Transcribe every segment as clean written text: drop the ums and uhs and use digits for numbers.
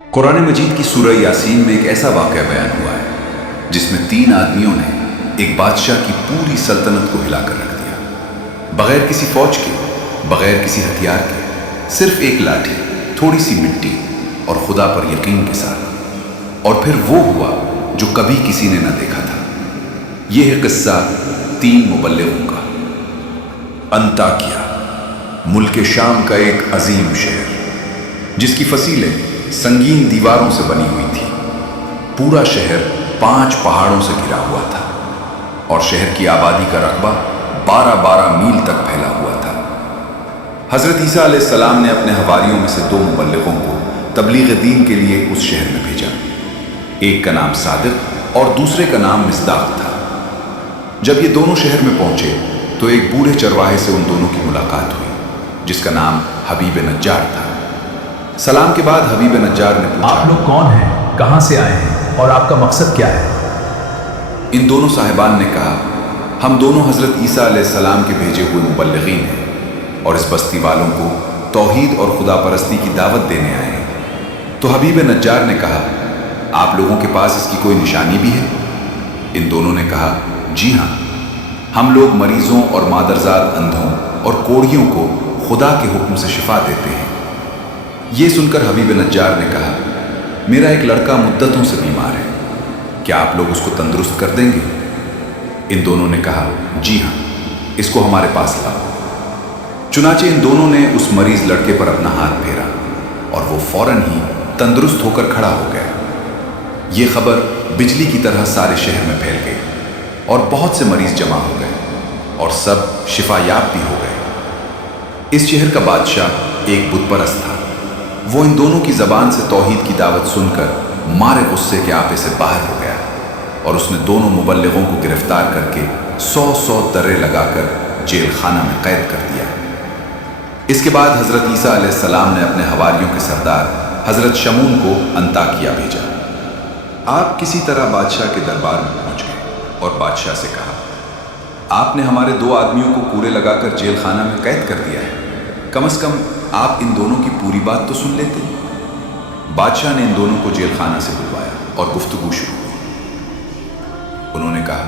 कुरान मजीद की सूरह यासीन में एक ऐसा वाक़या बयान हुआ है जिसमें 3 आदमियों ने एक बादशाह की पूरी सल्तनत को हिलाकर रख दिया, बगैर किसी फौज के, बगैर किसी हथियार के, सिर्फ एक लाठी, थोड़ी सी मिट्टी और खुदा पर यकीन के साथ। और फिर वो हुआ जो कभी किसी ने न देखा था। यह है किस्सा 3 मुबल्लिगों का। अंताकिया, मुल्क शाम का एक अजीम शहर, जिसकी फसीलें संगीन दीवारों से बनी हुई थी। पूरा शहर 5 पहाड़ों से घिरा हुआ था और शहर की आबादी का रकबा 12-12 मील तक फैला हुआ था। हजरत ईसा अलैहिस्सलाम ने अपने हवारियों में से 2 मुबल्लिगों को तबलीग दीन के लिए उस शहर में भेजा। एक का नाम सादिक और दूसरे का नाम मिस्दाक था। जब ये दोनों शहर में पहुंचे तो एक बूढ़े चरवाहे से उन दोनों की मुलाकात हुई, जिसका नाम हबीब नज्जार था। सलाम के बाद हबीब नज्जार ने पूछा, आप लोग कौन हैं, कहां से आए हैं और आपका मकसद क्या है? इन दोनों साहिबान ने कहा, हम दोनों हजरत ईसा अलैहिस्सलाम के भेजे हुए मुबल्लिगीन हैं और इस बस्ती वालों को तौहीद और खुदा परस्ती की दावत देने आए हैं। तो हबीब नज्जार ने कहा, आप लोगों के पास इसकी कोई निशानी भी है? इन दोनों ने कहा, जी हाँ, हम लोग मरीजों और मादरजात अंधों और कोढ़ियों को खुदा के हुक्म से शिफा देते हैं। ये सुनकर हबीब नज्जार ने कहा, मेरा एक लड़का मुद्दतों से बीमार है, क्या आप लोग उसको तंदुरुस्त कर देंगे? इन दोनों ने कहा, जी हाँ, इसको हमारे पास लाओ। चुनाचे इन दोनों ने उस मरीज लड़के पर अपना हाथ फेरा और वो फौरन ही तंदुरुस्त होकर खड़ा हो गया। ये खबर बिजली की तरह सारे शहर में फैल गई और बहुत से मरीज जमा हो गए और सब शिफायाब भी हो गए। इस शहर का बादशाह एक बुत परस्त था। वो इन दोनों की ज़बान से तौहीद की दावत सुनकर मारे गुस्से के आपे से बाहर हो गया और उसने दोनों मुबल्लिगों को गिरफ्तार करके 100-100 दर्रे लगाकर जेल खाना में कैद कर दिया। इसके बाद हजरत ईसा अलैहिस्सलाम ने अपने हवारियों के सरदार हजरत शमून को अंताकिया भेजा। आप किसी तरह बादशाह के दरबार में पहुंच गए और बादशाह से कहा, आपने हमारे 2 आदमियों को कूड़े लगाकर जेल खाना में कैद कर दिया है, कम से कम आप इन दोनों की पूरी बात तो सुन लेते। बादशाह ने इन दोनों को जेल खाना से बुलवाया और गुफ्तगू शुरू हुई। उन्होंने कहा,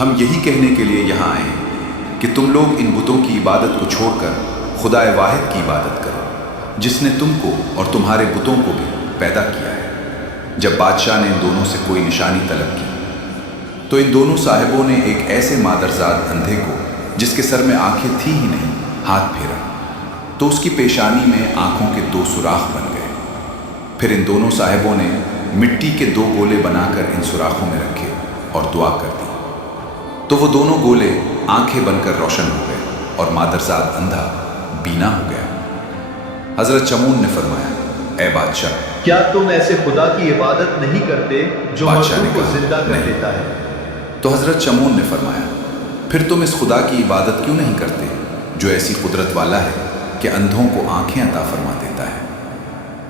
हम यही कहने के लिए यहाँ आए हैं कि तुम लोग इन बुतों की इबादत को छोड़कर खुदाए वाहिद की इबादत करो, जिसने तुमको और तुम्हारे बुतों को भी पैदा किया है। जब बादशाह ने इन दोनों से कोई निशानी तलब की तो इन दोनों साहिबों ने एक ऐसे मादरजात अंधे को, जिसके सर में आंखें थी ही नहीं, हाथ फेरा तो उसकी पेशानी में आंखों के 2 सुराख बन गए। फिर इन दोनों साहिबों ने मिट्टी के 2 गोले बनाकर इन सुराखों में रखे और दुआ कर दी तो वो दोनों गोले आंखें बनकर रोशन हो गए और मादरजात अंधा बीना हो गया। हजरत शमून ने फरमाया, ए बादशाह, क्या तुम ऐसे खुदा की इबादत नहीं करते जो मरदों को जिंदा कर देता है? तो हजरत शमून ने फरमाया, फिर तुम इस खुदा की इबादत क्यों नहीं करते जो ऐसी कुदरत वाला है कि अंधों को आंखें अता फरमा देता है?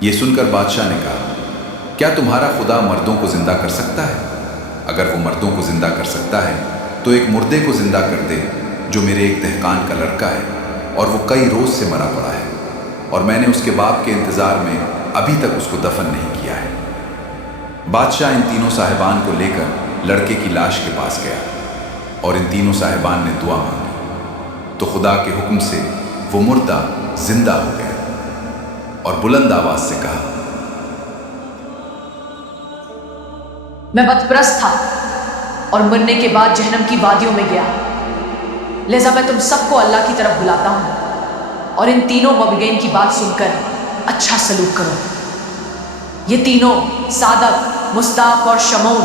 ये सुनकर बादशाह ने कहा, क्या तुम्हारा खुदा मर्दों को जिंदा कर सकता है? अगर वो मर्दों को जिंदा कर सकता है तो एक मुर्दे को जिंदा कर दे जो मेरे एक दहकान का लड़का है और वो कई रोज से मरा पड़ा है और मैंने उसके बाप के इंतजार में अभी तक उसको दफन नहीं किया है। बादशाह इन तीनों साहिबान को लेकर लड़के की लाश के पास गया और इन तीनों साहिबान ने दुआ मांगी तो खुदा के हुक्म से वो मुर्दा जिंदा हो गया और बुलंद आवाज से कहा, मैं बदप्रस्त था और मरने के बाद जहन्नम की वादियों में गया, लिहाजा मैं तुम सबको अल्लाह की तरफ बुलाता हूं और इन तीनों मुबल्लिगीन की बात सुनकर अच्छा सलूक करो। ये तीनों सादक, मुस्ताक और शमून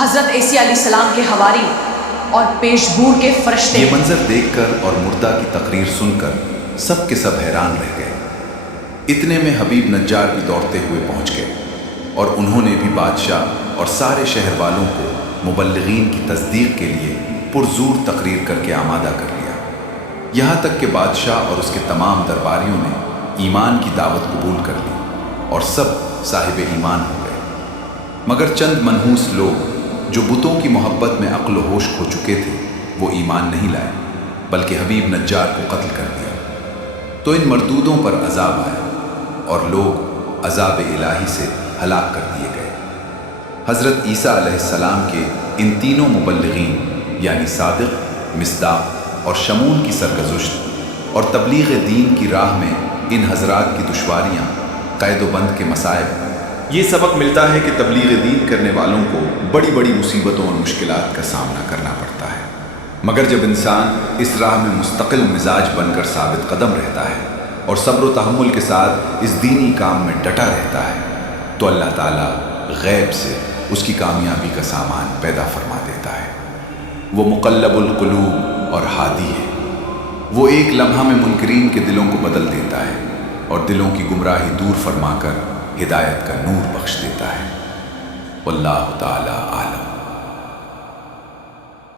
हजरत ईसा अलैहिस्सलाम के हवारी और पेशबूर के फरिश्ते। ये मंजर देखकर और मुर्दा की तकरीर सुनकर सब के सब हैरान रह गए। इतने में हबीब नज्जार भी दौड़ते हुए पहुंच गए और उन्होंने भी बादशाह और सारे शहर वालों को मुबल्लिगीन की तस्दीक के लिए पुरजोर तकरीर करके आमादा कर लिया। यहाँ तक कि बादशाह और उसके तमाम दरबारियों ने ईमान की दावत कबूल कर ली और सब साहिब ईमान हो गए। मगर चंद मनहूस लोग जो बुतों की मोहब्बत में अक्ल होश खो चुके थे, वो ईमान नहीं लाए बल्कि हबीब नज्जार को कत्ल कर दिया। तो इन मरदूदों पर अजाब आया और लोग عذاب الہی سے ہلاک کر دیے گئے۔ حضرت عیسیٰ علیہ السلام کے ان تینوں مبلغین یعنی صادق، مصداق اور شمون کی سرگزشت اور تبلیغ دین کی راہ میں ان حضرات کی دشواریاں، قید و بند کے مصائب، یہ سبق ملتا ہے کہ تبلیغ دین کرنے والوں کو بڑی بڑی مصیبتوں اور مشکلات کا سامنا کرنا پڑتا ہے، مگر جب انسان اس راہ میں مستقل مزاج بن کر ثابت قدم رہتا ہے اور صبر و تحمل کے ساتھ اس دینی کام میں ڈٹا رہتا ہے تو اللہ تعالیٰ غیب سے اس کی کامیابی کا سامان پیدا فرما دیتا ہے۔ وہ مقلب القلوب اور ہادی ہے، وہ ایک لمحہ میں منکرین کے دلوں کو بدل دیتا ہے اور دلوں کی گمراہی دور فرما کر ہدایت کا نور بخش دیتا ہے۔ واللہ تعالی عالم۔